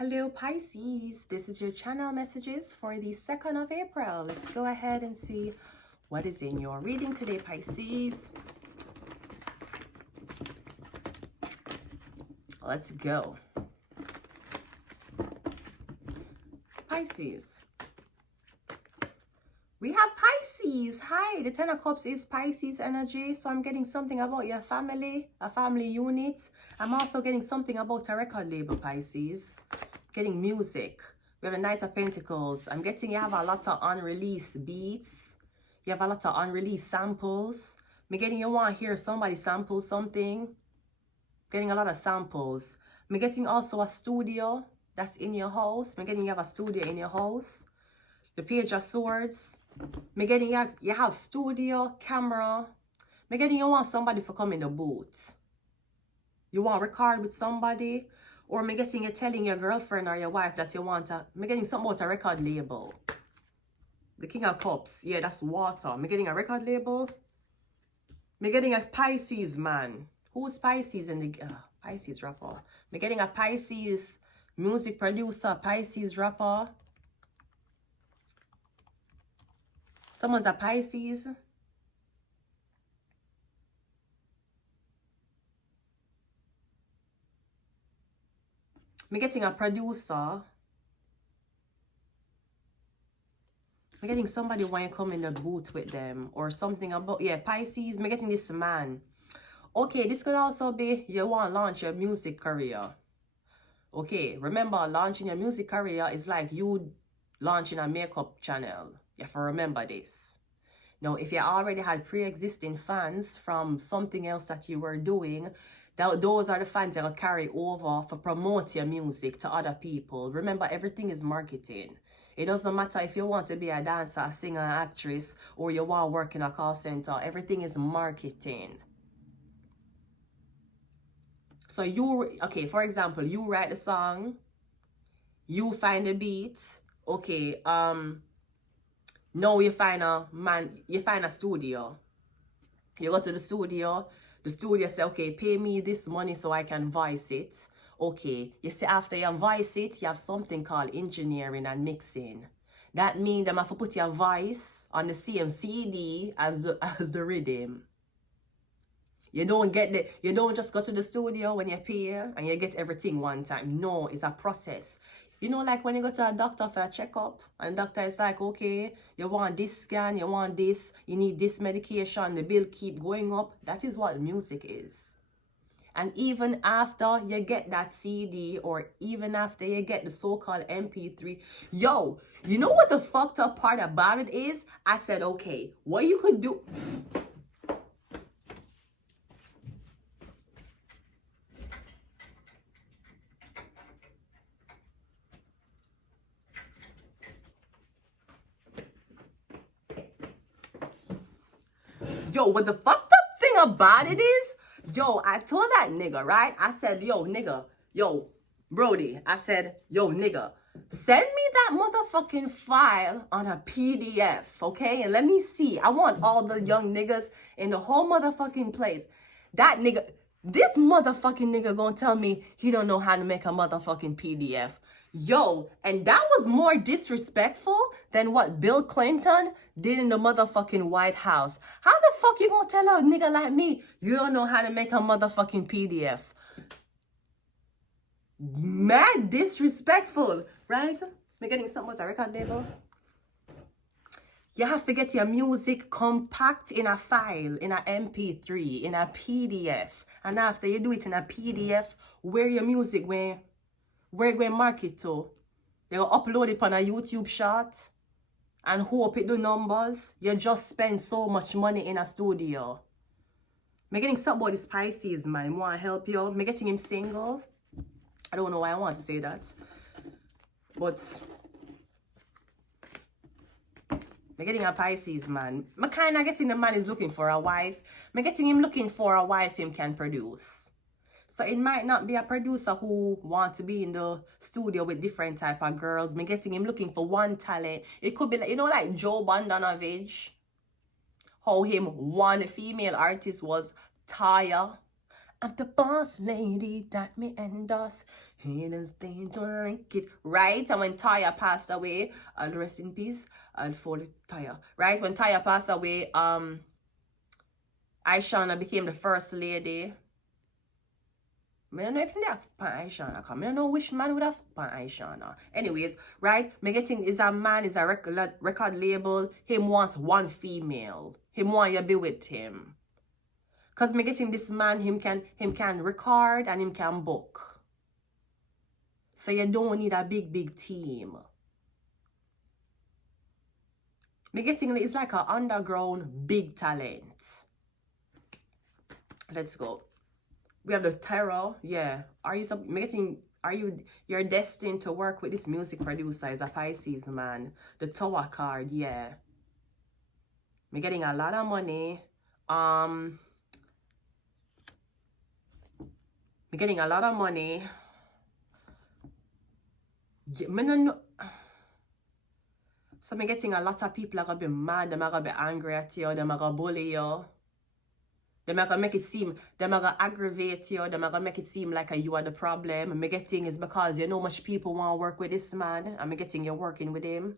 Hello Pisces, this is your channel messages for the 2nd of April. Let's go ahead and see what is in your reading today, Pisces. Let's go. Pisces. We have Pisces. Hi, the 10 of Cups is Pisces energy. So I'm getting something about your family, a family unit. I'm also getting something about a record label, Pisces. Getting music. We have the Knight of Pentacles. I'm getting you have a lot of unreleased beats. You have a lot of unreleased samples. I'm getting you want to hear somebody sample something. Getting a lot of samples. I'm getting also a studio that's in your house. I'm getting you have a studio in your house. The Page of Swords. I'm getting you have studio, camera. I'm getting you want somebody to come in the booth. You want to record with somebody. Or I'm getting you telling your girlfriend or your wife that you want to. I'm getting something about a record label. The King of Cups. Yeah, that's water. I'm getting a record label. I'm getting a Pisces man. Who's Pisces in the Pisces rapper? I'm getting a Pisces music producer, Pisces rapper. Someone's a Pisces. I'm getting a producer. I'm getting somebody want to come in the booth with them. Or something about, yeah, Pisces. I'm getting this man. Okay, this could also be you want to launch your music career. Okay, remember, launching your music career is like you launching a makeup channel. You have to remember this. Now, if you already had pre-existing fans from something else that you were doing, those are the fans that will carry over for promote your music to other people. Remember, everything is marketing. It doesn't matter if you want to be a dancer, a singer, an actress, or you want to work in a call center. Everything is marketing. So okay, for example, you write the song, you find the beats, okay, now you find a studio. You go to the studio say, okay, pay me this money so I can voice it. Okay, you see, after you voice it, you have something called engineering and mixing. That means them have to put your voice on the same CD as the rhythm. You don't just go to the studio when you pay and you get everything one time. No, it's a process. You know, like when you go to a doctor for a checkup, and the doctor is like, okay, you want this scan, you want this, you need this medication, the bill keep going up. That is what music is. And even after you get that CD, or even after you get the so-called MP3, yo, you know what the fucked up part about it is? I said, okay, what you could do... Yo, what the fucked up thing about it is, yo, I told that nigga, right? I said, yo, nigga, yo, Brody, I said, yo, nigga, send me that motherfucking file on a PDF, okay? And let me see. I want all the young niggas in the whole motherfucking place. That nigga, this motherfucking nigga gonna tell me he don't know how to make a motherfucking PDF. Yo, and that was more disrespectful than what Bill Clinton did in the motherfucking White House. How the fuck you gonna tell a nigga like me you don't know how to make a motherfucking PDF? Mad disrespectful, right? We're getting something with a record label. You have to get your music compact in a file, in a MP3, in a PDF. And after you do it in a PDF, where your music where you going to market to? You upload it on a YouTube shot and hope it do numbers. You just spend so much money in a studio. I'm getting something about this Pisces man. I want to help you. I'm getting him single. I don't know why I want to say that. But I'm getting a Pisces man. I'm kind of getting the man is looking for a wife. I'm getting him looking for a wife him can produce. So it might not be a producer who wants to be in the studio with different type of girls. Me getting him looking for one talent. It could be like, you know, like Joe Bandanovich. How him one female artist was Taya. I'm the boss lady that me endorse. Haters, they don't like it. Right? And when Taya passed away, I'll rest in peace. I'll fall Taya. Right? When Taya passed away, Aishana became the first lady. I don't know if they have Aishana come. I don't know which man would have Aishana. Anyways, right? Me getting is a man, is a record label. Him wants one female. Him want you be with him. Cause me getting this man, him can record and him can book. So you don't need a big team. Me getting it's like an underground big talent. Let's go. We have the tarot. Yeah. You're destined to work with this music producer as a Pisces man. The Tower card, yeah. Me getting a lot of money. Me getting a lot of money. Yeah, me no know. So me getting a lot of people are gonna be mad, them are gonna be angry at you, them are gonna bully you. Them are gonna make it seem, them are gonna aggravate you, them are gonna make it seem like you are the problem. Me getting is because you know much people want to work with this man, and me getting you working with him.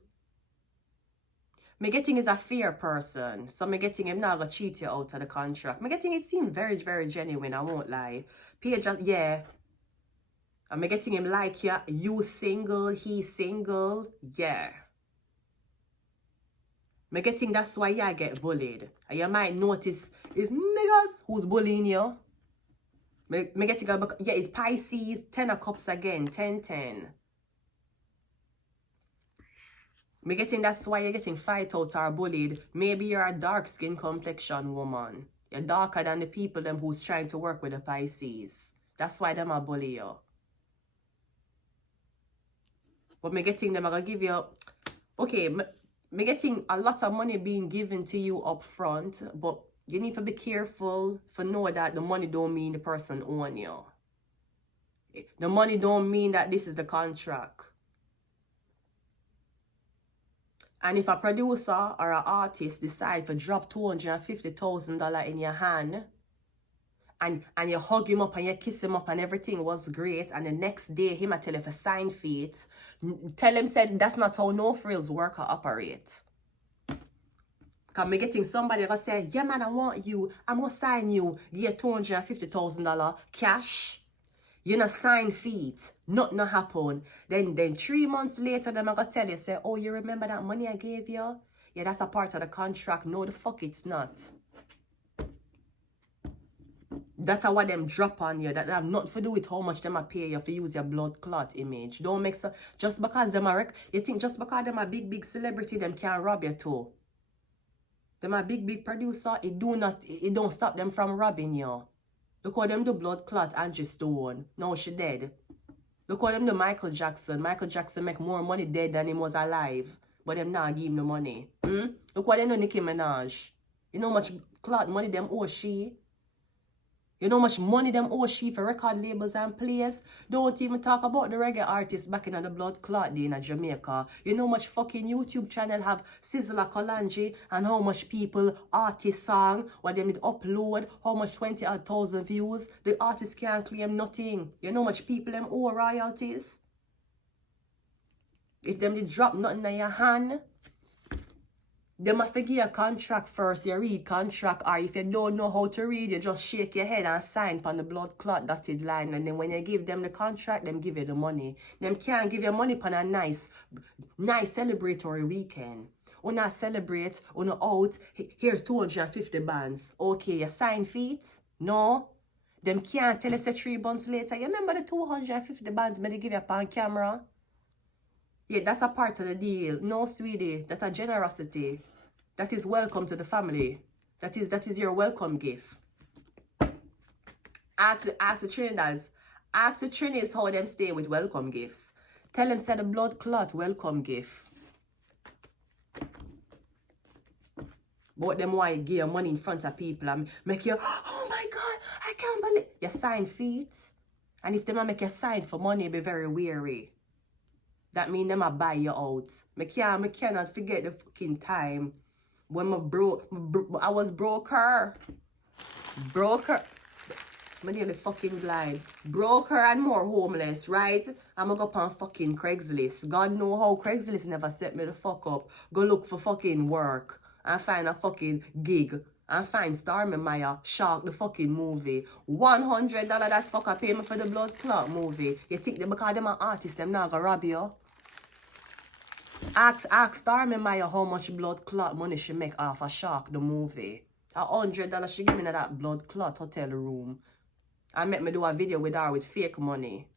Me getting is a fair person, so me getting him not gonna cheat you out of the contract. Me getting it seem very genuine, I won't lie. Page, yeah. And me getting him like you single, he single, yeah. Me getting that's why I get bullied. And you might notice it's niggas who's bullying you. Me getting yeah, it's Pisces, 10 of cups again, 10. Me getting that's why you're getting fight out or bullied. Maybe you're a dark skin complexion woman. You're darker than the people them who's trying to work with the Pisces. That's why them are bully you. But me getting them, I'm gonna give you, okay, me getting a lot of money being given to you up front, but you need to be careful for know that the money don't mean the person own you. The money don't mean that this is the contract. And if a producer or an artist decide to drop $250,000 in your hand, and you hug him up and you kiss him up and everything was great, and the next day him I tell you to sign feet, tell him said that's not how no frills work or operate. Cause me getting somebody gonna say, yeah man, I want you, I'm gonna sign you, get $250,000 cash. You know sign feet, nothing happen. Then 3 months later, them I gonna tell you, say, oh, you remember that money I gave you? Yeah, that's a part of the contract. No, the fuck it's not. That's what them drop on you. That have nothing to do with how much them a pay you for use your blood clot image. Don't make so just because them are you think just because them a big celebrity them can't rob you too. Them a big producer, it don't stop them from robbing you. Look how them do blood clot Angie Stone. Now she dead. Look how them do Michael Jackson. Michael Jackson make more money dead than he was alive. But them not give him the money. Look what they know Nicki Minaj. You know how much clot money them owe she? You know how much money them owe she for record labels and players? Don't even talk about the reggae artists back in the blood clot day in Jamaica. You know how much fucking YouTube channel have Sizzla Kalanji and how much people artist song, what them did upload, how much 20,000 views. The artist can't claim nothing. You know how much people them owe royalties? If them did drop nothing in your hand, they must give you a contract first. You read contract, or if you don't know how to read, you just shake your head and sign on the blood clot dotted line. And then when you give them the contract, them give you the money. Them can't give you money on a nice celebratory weekend. When I celebrate, when I out, here's 250 bands. Okay, you sign feet? No. Them can't tell us 3 months later. You remember the 250 bands they give you on camera? Yeah, that's a part of the deal. No, sweetie, that's a generosity. That is welcome to the family. That is your welcome gift. Ask the Trinidad. Ask the Trinis how them stay with welcome gifts. Tell them say the blood clot welcome gift. But them why give your money in front of people and make you, oh my God, I can't believe. You sign feet. And if them make you sign for money, be very weary. That mean them a buy you out. Me cannot forget the fucking time when I was broker. I'm nearly fucking blind. Broker and more homeless, right? I'm gonna go up on fucking Craigslist. God know how Craigslist never set me the fuck up. Go look for fucking work and find a fucking gig and find Starman Maya Shark the fucking movie. $100 that's fucker pay me for the blood clot movie. You think they because them an artist, them not gonna rob you? Ask Starman Maya how much blood clot money she make off a Shark the movie. $100 she give me that blood clot hotel room. And make me do a video with her with fake money.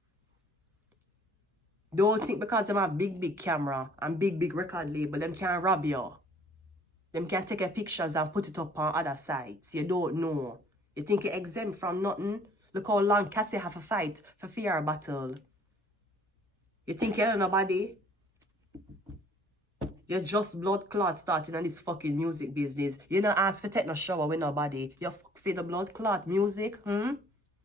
Don't think because them have big camera and big record label, them can't rob you. Them can take a pictures and put it up on other sites. You don't know. You think you're exempt from nothing? Look how long Cassie have a fight for fear battle. You think you know nobody? You're just blood clot starting on this fucking music business. You don't ask for take no shower with nobody. You fuck for the blood clot music,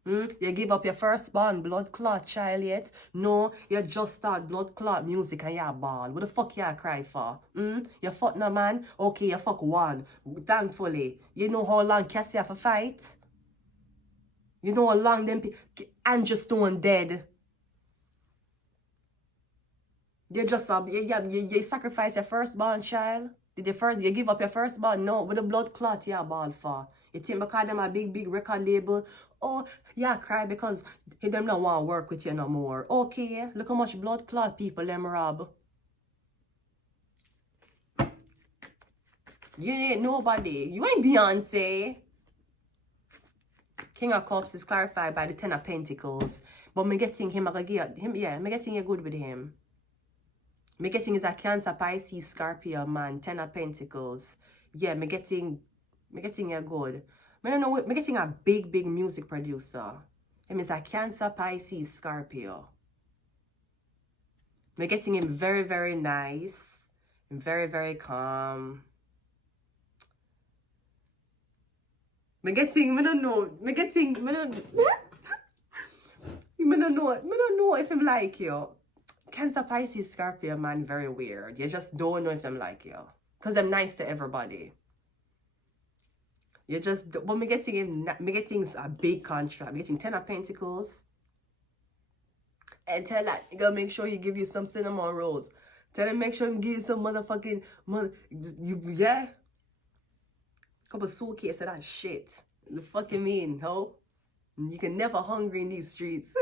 You give up your firstborn blood clot child yet? No, you just start blood clot music and you're ball. What the fuck you cry for? You fuck no man? Okay, you fuck one. Thankfully. You know how long Cassie have a fight? You know how long them Andrew Stone dead? You just you sacrifice your firstborn child? Did you give up your firstborn? No, with the blood clot you're ball for. You think because them a big record label? Oh, yeah, cry because them don't want to work with you no more. Okay, look how much blood clot people them rob. You ain't nobody. You ain't Beyonce. King of Cups is clarified by the Ten of Pentacles. But me getting him, me getting you good with him. Me getting is a Cancer, Pisces, Scorpio man, Ten of Pentacles. Yeah, me getting you good. I don't know, me getting a big music producer. Him is a Cancer, Pisces, Scorpio. Me getting him very nice. Very calm. Me don't know if him like you. Cancer, Pisces, Scorpio man, very weird. You just don't know if them like you. Because I'm nice to everybody. You just, but me getting a big contract. Me getting 10 of Pentacles. And tell that, you gotta make sure he give you some cinnamon rolls. Tell him make sure he give you some motherfucking, yeah? Couple suitcase of that shit. The fucking mean, ho? You can never hungry in these streets.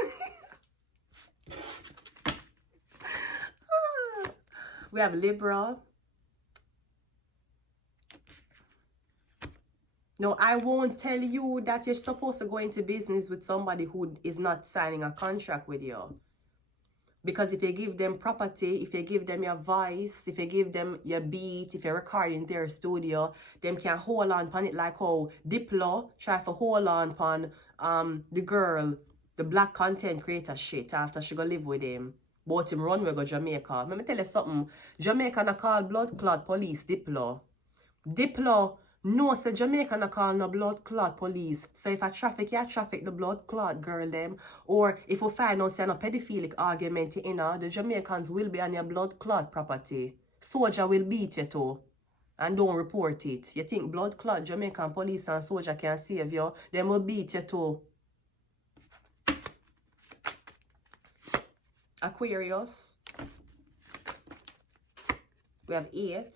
We have Libra. No, I won't tell you that you're supposed to go into business with somebody who is not signing a contract with you. Because if you give them property, if you give them your voice, if you give them your beat, if you're recording their studio, them can hold on upon it like how Diplo try to hold on upon the girl, the black content creator shit after she go live with him. But him run we go Jamaica. Let me tell you something. Jamaica na call blood clot police Diplo. Diplo no say Jamaica na call no blood clot police. So if a traffic, you traffic the blood clot girl them. Or if you find out say no pedophilic argument in the Jamaicans will be on your blood clot property. Soldier will beat you too. And don't report it. You think blood clot Jamaican police and soldier can save you? Them will beat you too. Aquarius. We have 8.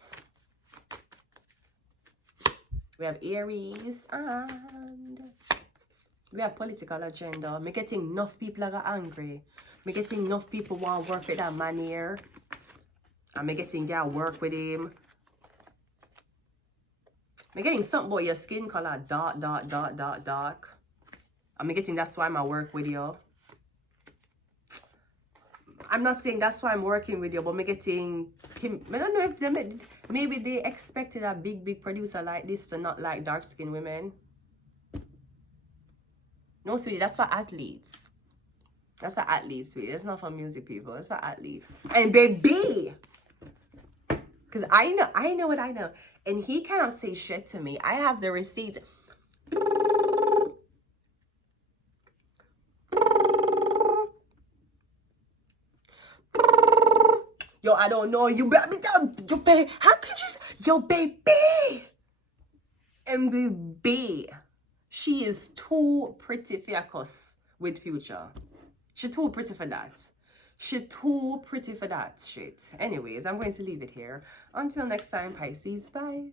We have Aries. And we have political agenda. Me getting enough people that are angry. Me getting enough people want to work with that man here. And me getting y'all work with him. Me getting something about your skin color. Dark. And me getting that's why I work with you. I'm not saying that's why I'm working with you, but me getting him. I don't know if they maybe they expected a big producer like this to not like dark skinned women. No, sweetie, that's for athletes. That's for athletes, sweetie. It's not for music people. It's for athletes. And baby, because I know what I know, and he cannot say shit to me. I have the receipt. Yo, I don't know. You baby. How could you? Yo, baby. MBB. She is too pretty for a cuss with future. She too pretty for that. She too pretty for that shit. Anyways, I'm going to leave it here. Until next time, Pisces. Bye.